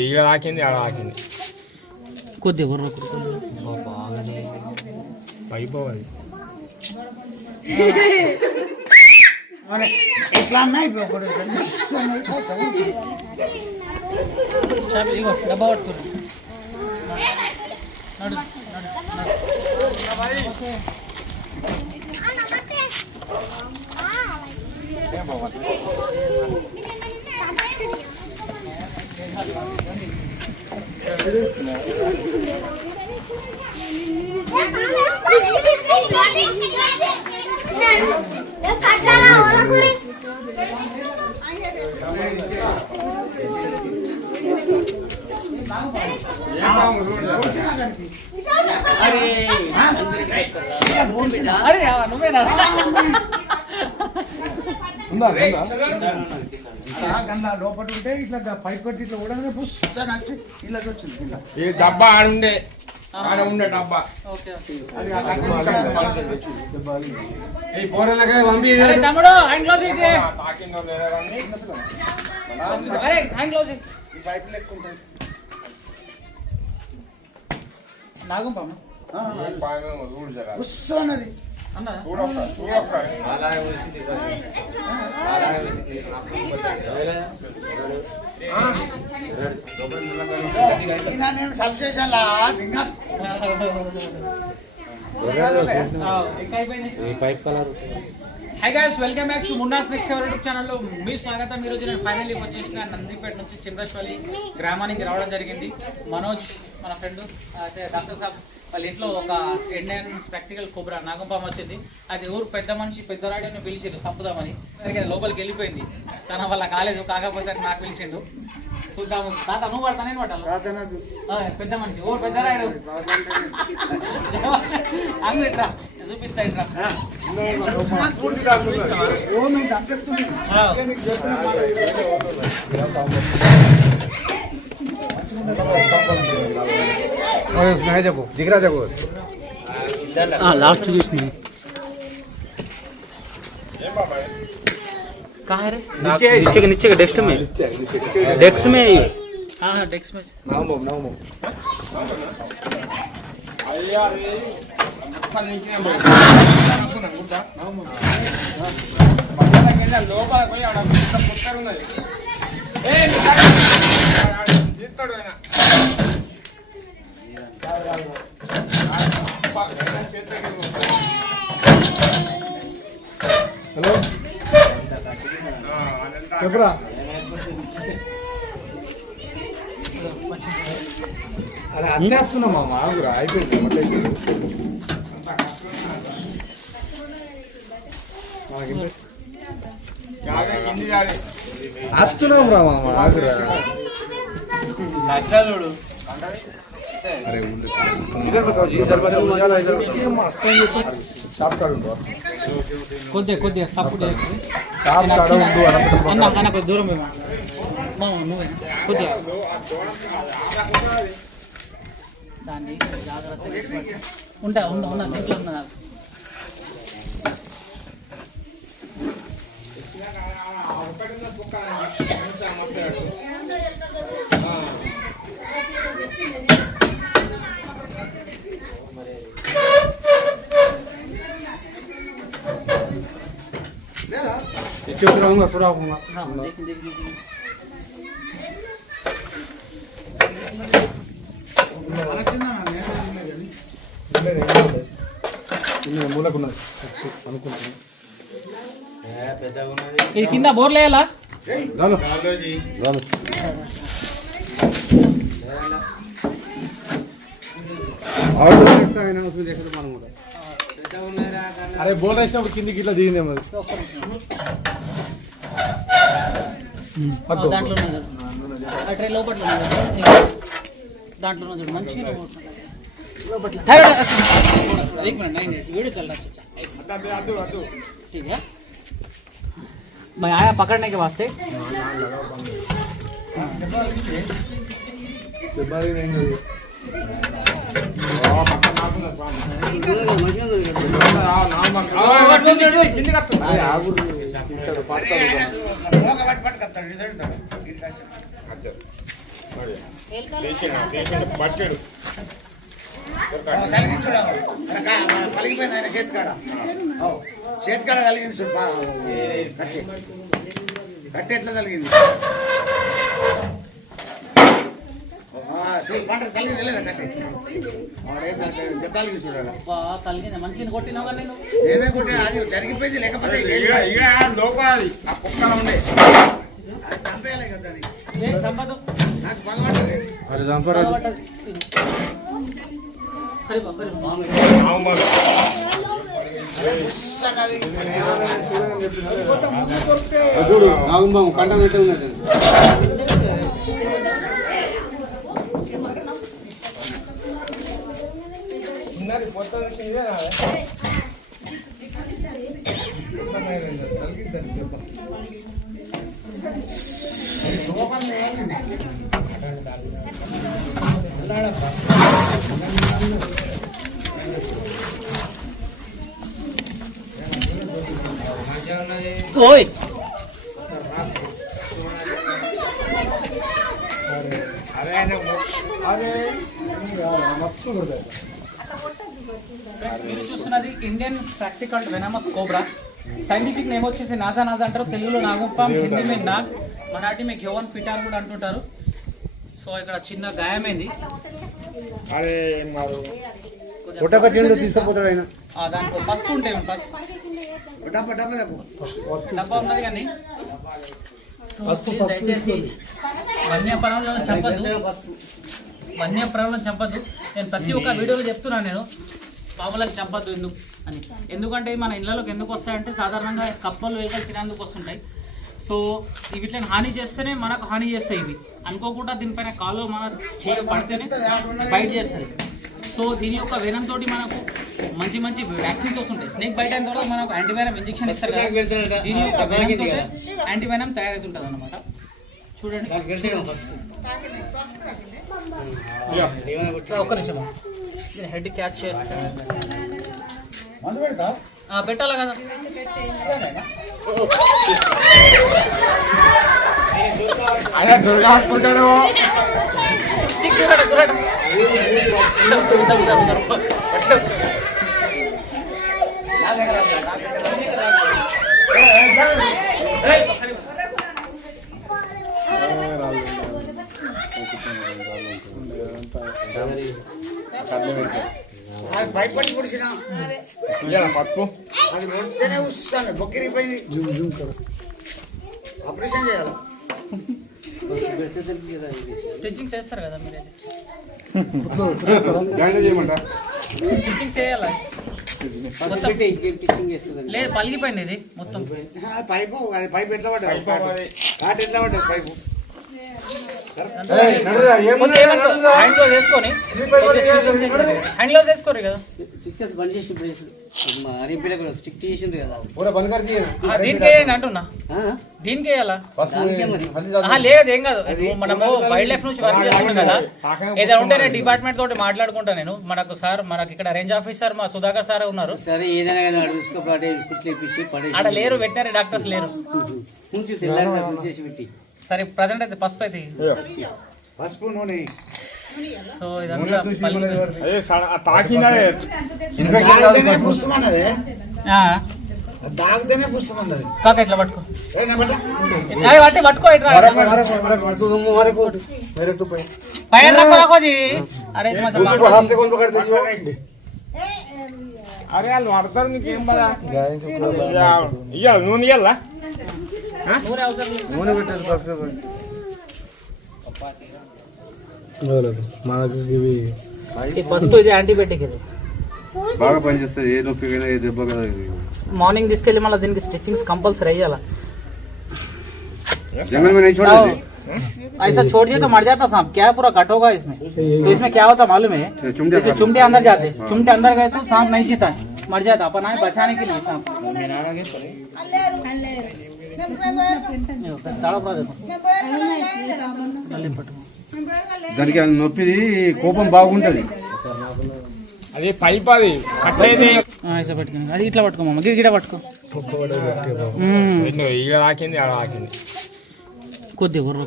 ఈడ తాకింది ఆడ తాకింది కొద్దిగా బాగానే అయిపోవాలి ఎట్లా ఇగో డబ్బా పట్టుకోరు నడు అరే నువ్వేనా లోపల ఉంటే ఇట్లా పైకి కొట్టి ఇట్లా కూడా పుస్తకానికి ఇలా వచ్చింది ఈ డబ్బా ఆడుండే ఆడ ఉండే డబ్బా ఈ పోరలకే పంపి తమ్ముడు హ్యాండ్ క్లోజ్ తాకిందో లేదా అరే హ్యాండ్ క్లోజ్ ఈ పైపు లెక్క ఉంటుంది నాగంపమ్మ పుస్తన్నది అన్న నేను substation hi guys welcome back to మున్నాస్ నెక్స్ట్ ఎవర్ యూట్యూబ్ ఛానల్లో మీ స్వాగతం. ఈరోజు నేను ఫైనల్లీ వచ్చేసిన నందిపేట నుంచి చిమ్రశ్వలి గ్రామానికి రావడం జరిగింది. మనోజ్ మన ఫ్రెండ్ అయితే డాక్టర్ సాబ్ వాళ్ళ ఇంట్లో ఒక ఇండియన్ స్పెక్టికల్ కోబ్రా నాగంపాము వచ్చింది. అది ఊరు పెద్ద మనిషి పెద్దరాడిని పిలిచిండు చంపుదామని. లోపలికి వెళ్ళిపోయింది. తన వల్ల కాలేదు, కాకపోతే నాకు పిలిచిండు. చూద్దాము. తాత నువ్వు పడతానే పట్టాలి పెద్ద మనిషి ఊరు పెద్దరాడు అంగు ఇట్రా చూపిస్తా ఇట్రా दिख रहा जगो लास्ट इसमें कहाँ है रे? नीचे नीचे के डेस्क में डेस्क में हाँ हाँ डेस्क में హలో చెప్పరా అదే అట్టేస్తున్నా మామ ఆగురా అయిపోయింది అత్తున్నాం రా మామ ఆగురా अरे इधर बताओ जी इधर बताओ ये मास्टर ये షాప్ కాడ ఉండు కొద్దిగా సపోర్ట్ షాప్ కాడ ఉండు అన్న అన్న కొద్ది దూరం పోయి మామ నువ్వే కొద్దిగా దాన్ని జాగ్రత్తగా ఉంటా ఉన్నా ఇంట్లో ఉన్నా चुप रहूंगा थोड़ा होगा ఇది కింద బోర్లు వేయాలా अरे बोल रहे కిందికి ఇట్లా దిగిందే మరి దాంట్లో ట్రే లోపల దాంట్లో మంచిగా एक मिनट नहीं वीडियो चल रहा है ठीक है मैं आया पकड़ने के वास्ते కలిగిపోయింది ఆయన చేతికాడ చేతికాడ కలిగింది చూడు కట్టి కట్టి ఎట్లా కలిగింది పంట కలిగింది లేదా కట్టి దెబ్బలిగి చూడాలి కలిగింది మంచిగా కొట్టినావు కానీ నేను నేనే కొట్టినా అది జరిగిపోయింది లేకపోతే లోపాది ఆ కుక్కన ఉండే అది చంపేయాలి కదా చంపదు నాకు బాగుంటుంది అది చంపరాదు చూడు నాగుంబాము కంట పెట్టి ఉన్నది ఓయ్ మీరు చూస్తున్నది Indian practical venomous cobra scientific name వచ్చేసి నాజా నాజా అంటారు తెలుగులో నాగుపాం హిందీ మే నాగ్ మరాఠీ మే ఘెవన్ పిటార్ కూడా అంటుంటారు సో ఇక్కడ చిన్న గాయమైంది తీసుకుపోతాడు ఆయన దాంట్లో పసుపు ఉంటాయి పసుపు డబ్బా ఉన్నది కానీ సో దయచేసి వన్యప్రాణులను చంపద్దు నేను ప్రతి ఒక్క వీడియోలో చెప్తున్నాను నేను పాములను చంపద్దు ఎందుకంటే మన ఇళ్ళలోకి ఎందుకు వస్తాయంటే సాధారణంగా కప్పలు వేగలు తినేందుకు వస్తుంటాయి సో వీటిని హాని చేస్తేనే మనకు హాని చేస్తాయి ఇవి అనుకోకుండా దీనిపైన కాలు మన చేయ పడితేనే బైట్ చేస్తుంది సో దీని యొక్క వెనం తోటి మనకు మంచి మంచి వ్యాక్సిన్స్ వస్తుంటాయి స్నేక్ బైట్ అయిన తర్వాత మనకు యాంటీవెనం ఇంజెక్షన్ ఇస్తారు కదా దీని యొక్క వెనం యాంటీవెనం తయారవుతుంటుంది అన్నమాట చూడండి ఒక్క నిమిషం నేను హెడ్ క్యాచ్ చేస్తాను పెట్టాలా కదా స్టిక్ భయపడి పొడిచిన పట్టుకో అది కొడితేనే వస్తాను బొక్కిరిపోయింది ఆపరేషన్ చేయాలి స్టిచ్చింగ్ చేస్తారు కదా మీరు చేయమంట స్టిచ్చింగ్ చేయాలా లేదు పలిగిపోయింది ఇది మొత్తం పైపు అది పైపు ఎట్లా పడ్డది కాటు ఎట్లా పడ్డది పైపు హ్యాండ్ లో చేసుకోరు కదా స్టిక్ చేసింది కదా దీనికి వేయండి అంటున్నా దీనికి వేయాలా లేదు ఏం కాదు మనము వైల్డ్ లైఫ్ నుంచి వర్క్ చేస్తున్నాం కదా ఏదైనా ఉంటే నేను డిపార్ట్మెంట్ తోటి మాట్లాడుకుంటా నేను మనకు ఇక్కడ రేంజ్ ఆఫీసర్ మా సుధాకర్ సార్ ఉన్నారు సరే ఏదైనా ఆడ లేరు వెటనరీ డాక్టర్స్ లేరు సరే ప్రజెంట్ అయితే పసుపు అయితే పసుపు నూనె సో ఇదంతా దాగితేనే పుస్తమన్నది కాక ఇట్లా పట్టుకో పట్టుకో ఇట్లా పైన రాకోజీ అరే అరే వాళ్ళు పడతారు నీకేం బాగా ఇయ్యాలి నూనె ఇయ్యాలా నూనె పెట్టాలి మనకు ఇవి ఫస్ట్ ఇది యాంటీబయాటిక్ ఇది బాగా పనిచేస్తుంది ఏ నొప్పి కదా ఏ దెబ్బ కదా మార్నింగ్ తీసుకెళ్ళి మళ్ళీ దీనికి స్టిచ్చింగ్స్ కంపల్సరీ అయ్యాలా जंगल में नहीं छोड़ देते ऐसा छोड़ दिया तो मर जाता सांप क्या पूरा कट होगा इसमें तो इसमें क्या होता मालूम है जैसे चुमटे अंदर जाते चुमटे अंदर गए तो सांप नहीं जीता मर जाता अपन आए बचाने के लिए सांप దానికి నొప్పిది కోపం బాగుంటది అది పైప్ అది కట్ అయింది ఇసా పెట్టుకుని అది ఇట్లా పట్టుకోమమ్మ గిడ పట్టుకో ఈడ తాకింది ఆడ తాకింది కొద్దిగా గుర్ర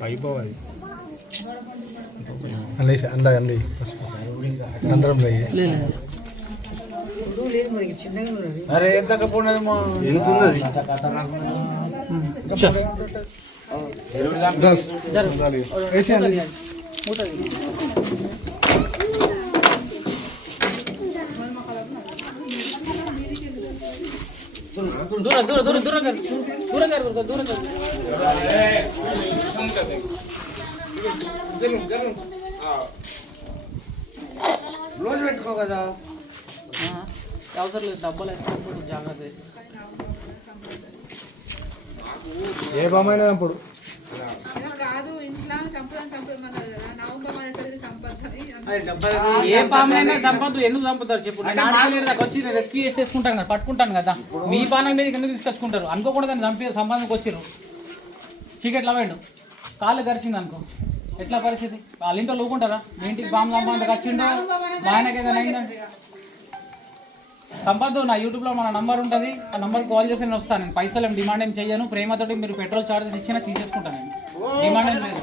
పైప్ అది అరే ఎంత పోయినది మా దూరం దూరం దూరం దూరం దూరం దూరం రోజు పెట్టుకో కదా అవసరం లేదు డబ్బాలు వేసుకుంటూ జాగ్రత్త ఏ బామైన అప్పుడు ఏ పామైనా చంపద్దు ఎందుకు చంపుతారు చెప్పు నేను ఆడలేరు దాకా వచ్చి నేను రెస్క్యూ చేసేసుకుంటాను కదా పట్టుకుంటాను కదా మీ పానం మీద ఎందుకు తీసుకొచ్చుకుంటారు అనుకోకుండా దాన్ని సంపాదనకు వచ్చిర్రు చీకట్లో పోయిండు కాళ్ళు గరిచింది అనుకో ఎట్లా పరిస్థితి వాళ్ళ ఇంట్లో లూకుంటారా మీ ఇంటికి బాంబు సంపాదనకు వచ్చిండో మా ఆయనకి ఏదైనా అయిందండి సంపద్దు నా యూట్యూబ్లో మన నంబర్ ఉంటుంది ఆ నంబర్కి కాల్ చేసి నేను వస్తాను నేను పైసలు ఏం డిమాండ్ ఏం చేయను ప్రేమతోటి మీరు పెట్రోల్ చార్జెస్ ఇచ్చినా తీసేసుకుంటాను నేను డిమాండ్ ఏం లేదు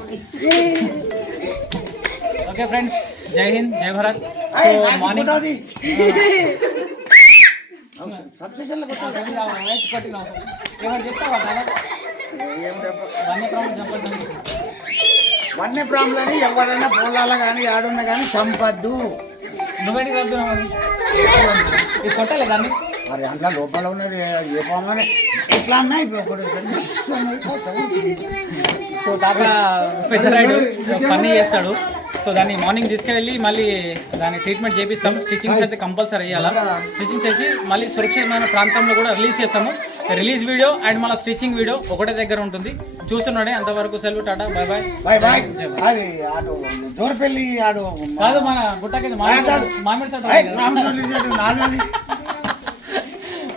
ఓకే ఫ్రెండ్స్ జై హింద్ జై భారత్ సో మార్నింగ్ ఏమైనా చెప్తావా వన్యప్రాములని ఎవరైనా పొలాల కానీ ఆడున్నా కానీ చంపద్దు. నువ్వేంటి చంపుతున్నావు అది ఇది కొట్టాలి దాన్ని మరి అందులో లోపల ఉన్నది ఏ పామని ఎట్లా అన్నా ఇప్పుడు సో అక్కడ పెద్ద రైడు పని చేస్తాడు సో దాన్ని మార్నింగ్ తీసుకెళ్ళి మళ్ళీ దాన్ని ట్రీట్మెంట్ చేపిస్తాం స్టిచ్చింగ్స్ అయితే కంపల్సరీ వేయాలా స్టిచ్చింగ్ చేసి మళ్ళీ సురక్షితమైన ప్రాంతంలో కూడా రిలీజ్ చేస్తాము రిలీజ్ వీడియో అండ్ మళ్ళీ స్టిచ్చింగ్ వీడియో ఒకటే దగ్గర ఉంటుంది చూస్తున్నాడే అంతవరకు సెలవు టాటా బాయ్ బాయ్ బాయ్ బాయ్ అది ఆడు జోర్పల్లి ఆడు కాదు మన గుట్టకి మామిడి తోట నాది